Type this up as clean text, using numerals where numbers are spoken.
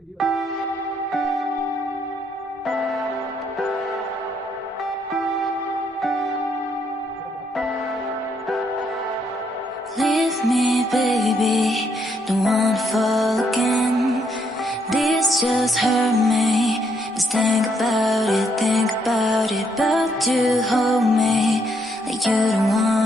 Leave me, baby, don't wanna fall again. This just hurt me. Just think about it, but you hold me like you don't want